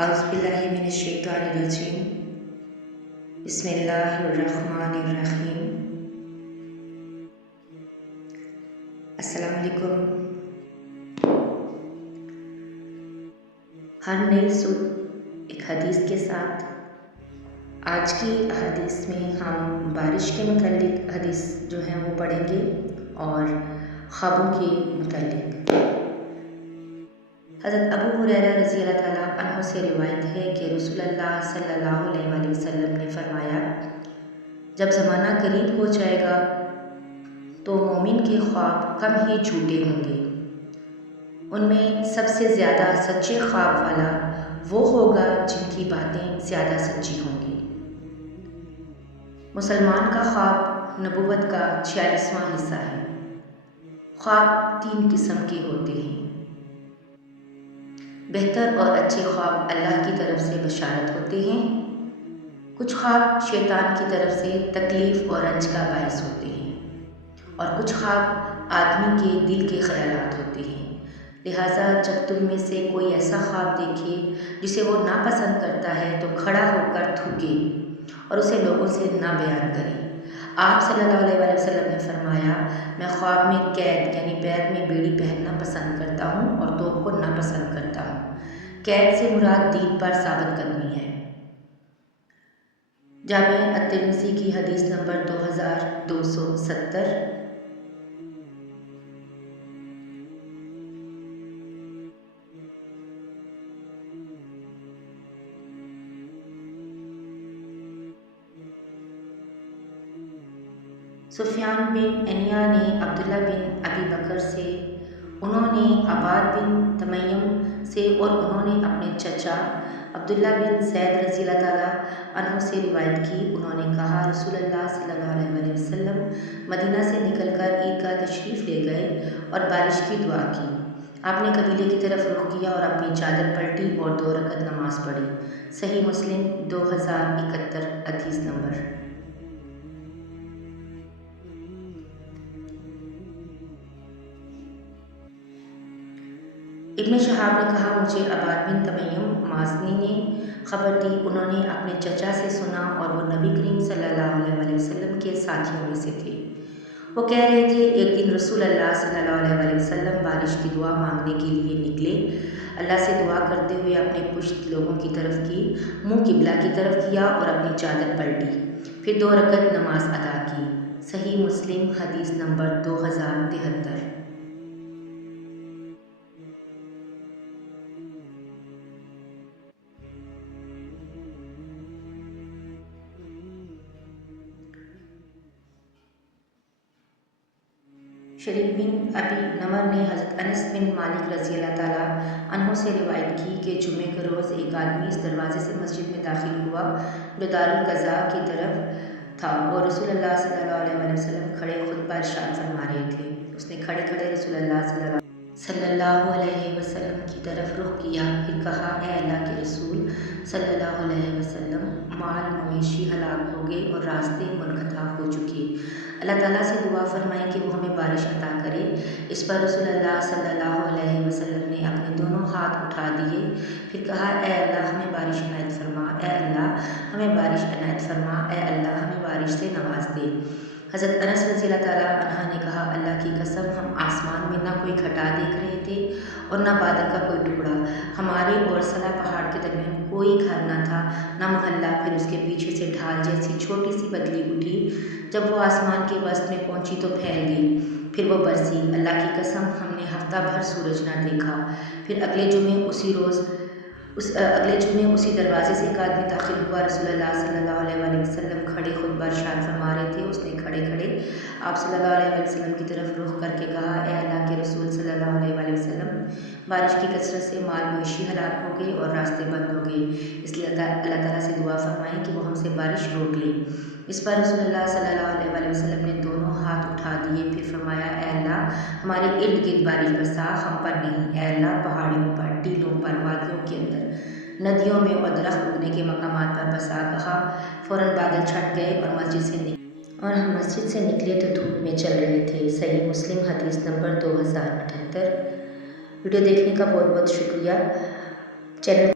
औज़ुबिल्लाहिमिनश्शैतानिर्रजीम बिस्मिल्लाहिर्रहमानिर्रहीम। अस्सलामु अलैकुम। हर नई सुबह एक हदीस के साथ आज की हदीस में हम बारिश के मुतालिक हदीस जो है वो पढ़ेंगे और ख्वाबों के मुतालिक। हज़रत अबू हुरैरा रज़ी अल्लाह ताला अन्हु से रिवायत है कि रसूलुल्लाह सल्लल्लाहु अलैहि वसल्लम ने फरमाया, जब ज़माना करीब हो जाएगा तो मोमिन के ख्वाब कम ही झूठे होंगे। उनमें सबसे ज़्यादा सच्चे ख्वाब वाला वो होगा जिनकी बातें ज़्यादा सच्ची होंगी। मुसलमान का ख्वाब नबूवत का 46वां हिस्सा है। ख्वाब 3 किस्म के होते हैं। बेहतर और अच्छे ख्वाब अल्लाह की तरफ से बशारत होते हैं। कुछ ख्वाब शैतान की तरफ से तकलीफ़ और रंज का बायस होते हैं और कुछ ख्वाब आदमी के दिल के ख्यालात होते हैं। लिहाजा जब तुम में से कोई ऐसा ख्वाब देखे जिसे वो नापसंद करता है तो खड़ा होकर थूके और उसे लोगों से ना बयान करे। आप सल्लल्लाहु अलैहि वसल्लम ने फरमाया, मैं ख्वाब में कैद यानी पैर में बेड़ी पहनना पसंद करता हूँ और तोप को नापसंद करता हूँ। कैद से मुराद दीन पर साबित कदमी है। जामे अत-तिर्मिज़ी की हदीस नंबर 2270। सुफियान बिन अनिया ने अब्दुल्ला बिन अबी बकर से, उन्होंने अबाद बिन तमय्यम से और उन्होंने अपने चचा अब्दुल्ला बिन ज़ैद रज़ी अल्लाह ताला अन्हु से रिवायत की। उन्होंने कहा, रसूलुल्लाह सल्लल्लाहु अलैहि वसल्लम मदीना से निकलकर ईदगाह तशरीफ़ ले गए और बारिश की दुआ की। आपने कबीले की तरफ रुख किया और अपनी चादर पलटी और 2 रकअत नमाज पढ़ी। सही मुस्लिम 2071 हदीस नंबर। इब्न शहाब ने कहा, मुझे अबाद बिन तमय्यम माज़नी ने ख़बर दी। उन्होंने अपने चचा से सुना और वो नबी करीम सल्लल्लाहु अलैहि वसल्लम के साथियों में से थे। वो कह रहे थे, एक दिन रसूलुल्लाह सल्लल्लाहु अलैहि वसल्लम बारिश की दुआ मांगने के लिए निकले। अल्लाह से दुआ करते हुए अपने पुश्त लोगों की तरफ की, मुँह किबला की तरफ किया और अपनी चादर पलटी, फिर 2 रकअत नमाज अदा की। सही मुस्लिम हदीस नंबर 2073। शरीक बिन अबी नमर ने हज़रत अनस बिन मालिक रज़ी अल्लाह ताला अन्हु से रिवायत की कि जुमे के रोज़ एक आदमी इस दरवाज़े से मस्जिद में दाखिल हुआ जो दारुल क़ज़ा की तरफ था और रसूलुल्लाह सल्लल्लाहु अलैहि वसल्लम खड़े खुतबा इरशाद फरमा रहे थे। उसने खड़े खड़े रसूलुल्लाह सल्लल्लाहु अलैहि वसल्लम की तरफ रुख किया, फिर कहा, ए अल्लाह के रसूल सल्लल्लाहु अलैहि वसल्लम, माल मवेशी हलाक हो गए और रास्ते मुनक़ता हो चुके। अल्लाह ताला से दुआ फरमाएं कि वो हमें बारिश अता करे। इस पर रसूलुल्लाह सल्लल्लाहु अलैहि वसल्लम ने अपने दोनों हाथ उठा दिए, फिर कहा, ए अल्लाह हमें बारिश इनायत फरमा, ए अल्लाह हमें बारिश इनायत फरमा, ए अल्लाह हमें बारिश से नवाज दे। हज़रत अनस रज़ी अल्लाह ताला अन्हा ने कहा, अल्लाह की कसम, हम आसमान में ना कोई घटा देख रहे थे और ना बादल का कोई टुकड़ा। हमारे और सला पहाड़ के दरमियान कोई घर ना था, ना मोहल्ला। फिर उसके पीछे से ढाल जैसी छोटी सी बदली उठी। जब वो आसमान के वस्त में पहुंची तो फैल गई, फिर वो बरसी। अल्लाह की कसम, हमने हफ्ता भर सूरज ना देखा। फिर अगले जुमे उसी दरवाजे से एक आदमी दाखिल हुआ। रसूलुल्लाह सल्लल्लाहु अलैहि वसल्लम खड़े खुतबा इरशाद फरमा रहे थे। उसने खड़े खड़े आप सल्लल्लाहु अलैहि वसल्लम की तरफ रुख करके कहा, ए अल्लाह के रसूल सल्लल्लाहु अलैहि वसल्लम, बारिश की कसरत से माल मवेशी हलाक हो गए और रास्ते बंद हो गए, इसलिए अल्लाह ताला से दुआ फरमाएं कि वो हमसे बारिश रोक ले। इस पर रसूलुल्लाह सल्लल्लाहु अलैहि वसल्लम ने दोनों हाथ उठा दिए, फिर फरमाया, ए अल्लाह हमारे इर्द गिर्द बारिश बरसा, हम पर नहीं। ए अल्लाह पहाड़ियों पर, टीलों पर, वादियों के अंदर, नदियों में और दरख्त उगने के मकामात पर बसा। कहा, फ़ौरन बादल छट गए और हम मस्जिद से निकले तो धूप में चल रहे थे। सही मुस्लिम हदीस नंबर 2078। वीडियो देखने का बहुत बहुत शुक्रिया। चैनल